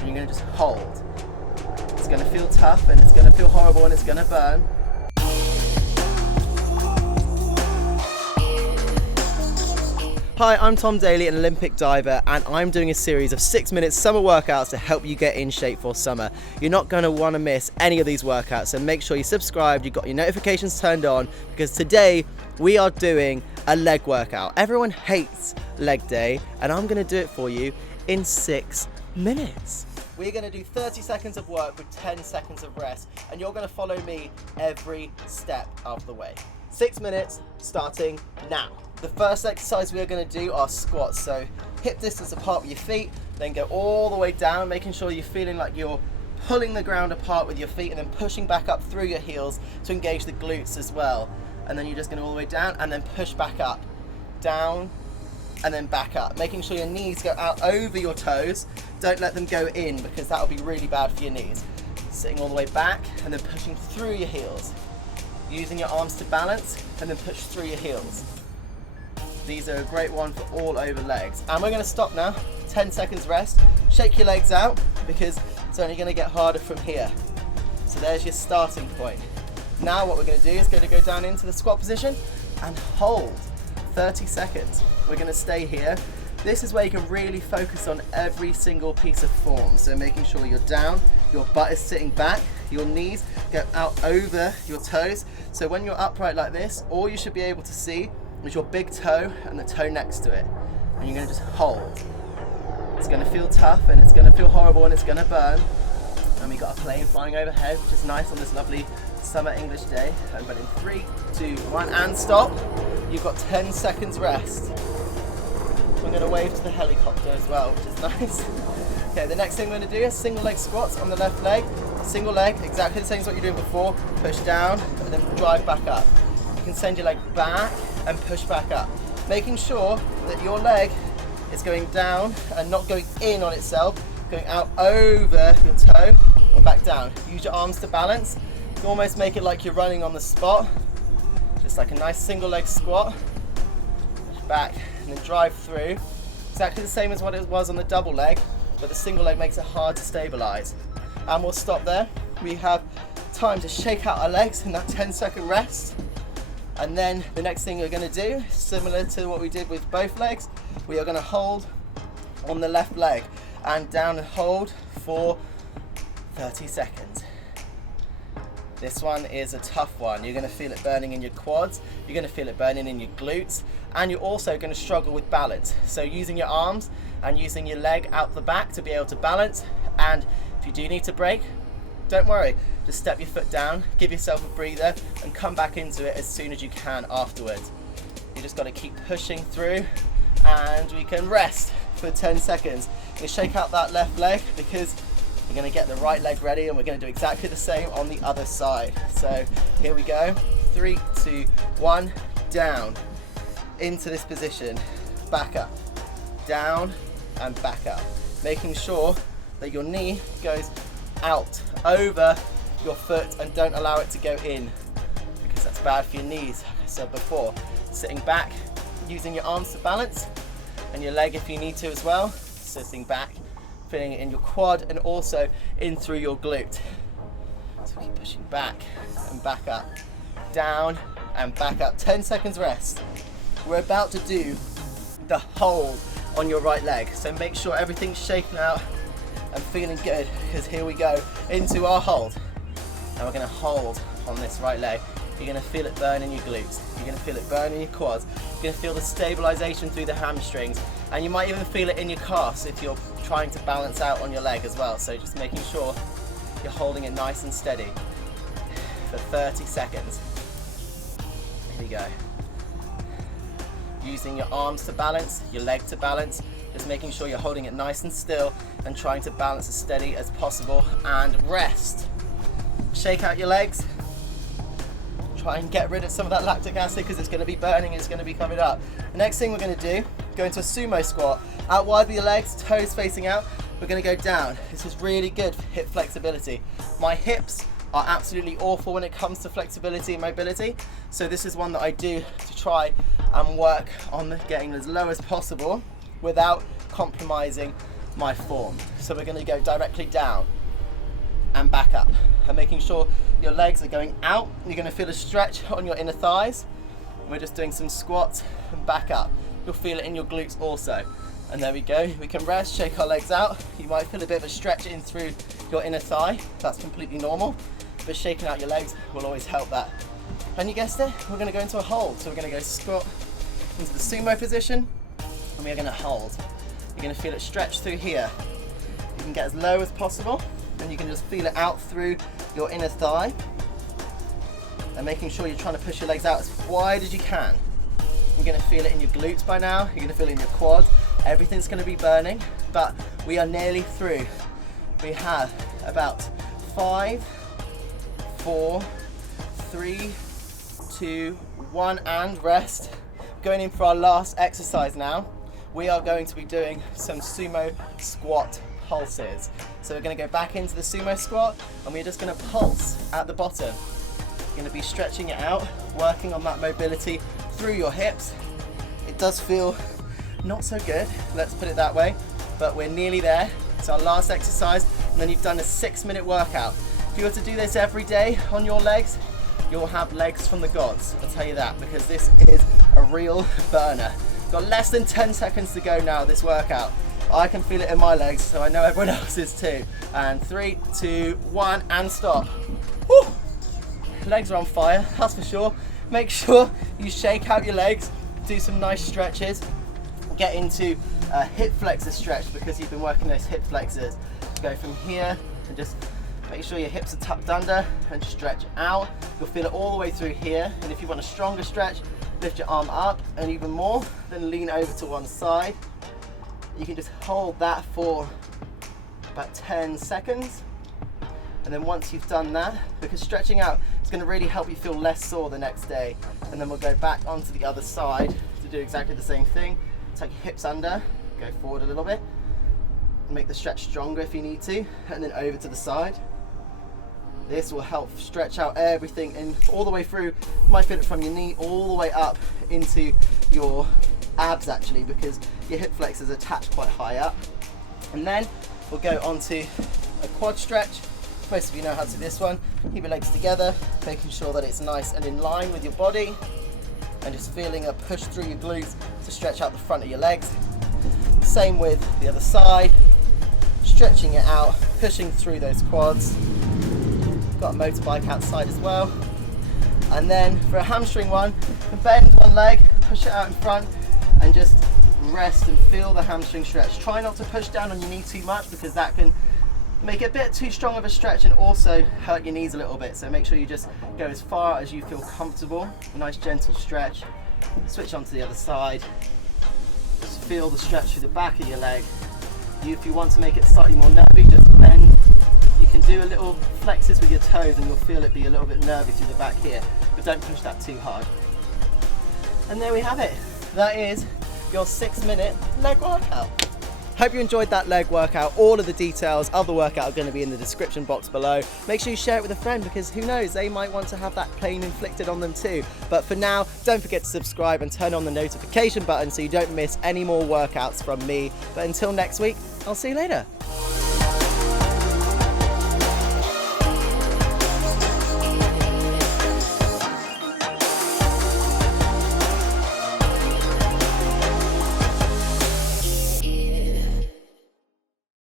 and you're going to just hold. It's going to feel tough and it's going to feel horrible and it's going to burn. Hi, I'm Tom Daley, an Olympic diver, and I'm doing a series of 6-minute summer workouts to help you get in shape for summer. You're not going to want to miss any of these workouts, so make sure you're subscribed, you've got your notifications turned on, because today we are doing a leg workout. Everyone hates leg day, and I'm going to do it for you in 6 minutes. We're going to do 30 seconds of work with 10 seconds of rest, and you're going to follow me every step of the way. 6 minutes starting now. The first exercise we are going to do are squats. So hip distance apart with your feet, then go all the way down, making sure you're feeling like you're pulling the ground apart with your feet and then pushing back up through your heels to engage the glutes as well. And then you're just going to all the way down and then push back up, down and then back up, making sure your knees go out over your toes. Don't let them go in because that will be really bad for your knees. Sitting all the way back and then pushing through your heels. Using your arms to balance and then push through your heels. These are a great one for all over legs. And we're going to stop now, 10 seconds rest. Shake your legs out because it's only going to get harder from here. So there's your starting point. Now what we're going to do is going to go down into the squat position and hold 30 seconds. We're going to stay here. This is where you can really focus on every single piece of form. So making sure you're down, your butt is sitting back, your knees go out over your toes. So when you're upright like this, all you should be able to see is your big toe and the toe next to it. And you're going to just hold. It's going to feel tough and it's going to feel horrible and it's going to burn. And we've got a plane flying overhead, which is nice on this lovely summer English day. But in 3, 2, 1 and stop. You've got 10 seconds rest. I'm going to wave to the helicopter as well, which is nice. Okay, the next thing we're going to do is single leg squats on the left leg. Single leg, exactly the same as what you're doing before. Push down and then drive back up. You can send your leg back and push back up. Making sure that your leg is going down and not going in on itself, going out over your toe and back down. Use your arms to balance. You can almost make it like you're running on the spot. Just like a nice single leg squat. Push back and then drive through. Exactly the same as what it was on the double leg, but the single leg makes it hard to stabilize. And we'll stop there. We have time to shake out our legs in that 10-second rest. And then the next thing we're going to do, similar to what we did with both legs, we are going to hold on the left leg and down and hold for 30 seconds. This one is a tough one. You're going to feel it burning in your quads, you're going to feel it burning in your glutes, and you're also going to struggle with balance. So using your arms and using your leg out the back to be able to balance, and if you do need to break, don't worry, just step your foot down, give yourself a breather and come back into it as soon as you can afterwards. You just got to keep pushing through and we can rest for 10 seconds. You shake out that left leg because we're going to get the right leg ready and we're going to do exactly the same on the other side. So here we go, 3, 2, 1, down into this position, back up, down and back up, making sure that your knee goes out over your foot and don't allow it to go in because that's bad for your knees, like I said before. Sitting back, using your arms to balance and your leg if you need to as well. Sitting back, feeling it in your quad and also in through your glute. So keep pushing back and back up, down and back up. 10 seconds rest. We're about to do the hold on your right leg, so make sure everything's shaken out and feeling good because here we go into our hold. And we're going to hold on this right leg. You're going to feel it burn in your glutes. You're going to feel it burn in your quads. You're going to feel the stabilization through the hamstrings. And you might even feel it in your calves if you're trying to balance out on your leg as well. So just making sure you're holding it nice and steady for 30 seconds. Here we go. Using your arms to balance, your leg to balance, just making sure you're holding it nice and still and trying to balance as steady as possible and rest. Shake out your legs. Try and get rid of some of that lactic acid because it's going to be burning, it's going to be coming up. The next thing we're going to do, go into a sumo squat. Out wide with your legs, toes facing out. We're going to go down. This is really good for hip flexibility. My hips are absolutely awful when it comes to flexibility and mobility. So this is one that I do to try and work on getting as low as possible without compromising my form. So we're going to go directly down and back up, and making sure your legs are going out. You're going to feel a stretch on your inner thighs. We're just doing some squats and back up. You'll feel it in your glutes also. And there we go. We can rest, shake our legs out. You might feel a bit of a stretch in through your inner thigh. That's completely normal, but shaking out your legs will always help that. And you guessed it, we're going to go into a hold. So we're going to go squat into the sumo position, and we're going to hold. You're going to feel it stretch through here. You can get as low as possible, and you can just feel it out through your inner thigh. And making sure you're trying to push your legs out as wide as you can. You're going to feel it in your glutes by now. You're going to feel it in your quads. Everything's going to be burning, but we are nearly through. We have about 5, 4, 3, 2, 1, and rest. Going in for our last exercise now. We are going to be doing some sumo squat pulses. So we're going to go back into the sumo squat, and we're just going to pulse at the bottom. You're going to be stretching it out, working on that mobility through your hips. It does feel not so good, let's put it that way, but we're nearly there. It's our last exercise, and then you've done a 6-minute workout. If you were to do this every day on your legs, you'll have legs from the gods, I'll tell you that, because this is a real burner. Got less than 10 seconds to go now, this workout. I can feel it in my legs, so I know everyone else is too. And 3, 2, 1, and stop. Woo! Legs are on fire, that's for sure. Make sure you shake out your legs, do some nice stretches, get into a hip flexor stretch because you've been working those hip flexors. Go from here and just make sure your hips are tucked under and stretch out. You'll feel it all the way through here, and if you want a stronger stretch, lift your arm up, and even more, then lean over to one side. You can just hold that for about 10 seconds. And then once you've done that, because stretching out is going to really help you feel less sore the next day. And then we'll go back onto the other side to do exactly the same thing. Tuck your hips under, go forward a little bit, make the stretch stronger if you need to, and then over to the side. This will help stretch out everything in all the way through. You might feel it from your knee all the way up into your abs actually, because your hip flexors attach quite high up. And then we'll go onto a quad stretch. Most of you know how to do this one. Keep your legs together, making sure that it's nice and in line with your body, and just feeling a push through your glutes to stretch out the front of your legs. Same with the other side, stretching it out, pushing through those quads. Got a motorbike outside as well. And then for a hamstring one, bend one leg, push it out in front, and just rest and feel the hamstring stretch. Try not to push down on your knee too much, because that can make it a bit too strong of a stretch and also hurt your knees a little bit. So make sure you just go as far as you feel comfortable. A nice gentle stretch. Switch on to the other side. Just feel the stretch through the back of your leg. If you want to make it slightly more nervy, just bend. You can do a little flexes with your toes and you'll feel it be a little bit nervy through the back here, but don't push that too hard. And there we have it. That is your 6-minute leg workout. Hope you enjoyed that leg workout. All of the details of the workout are going to be in the description box below. Make sure you share it with a friend, because who knows, they might want to have that pain inflicted on them too. But for now, don't forget to subscribe and turn on the notification button so you don't miss any more workouts from me. But until next week, I'll see you later.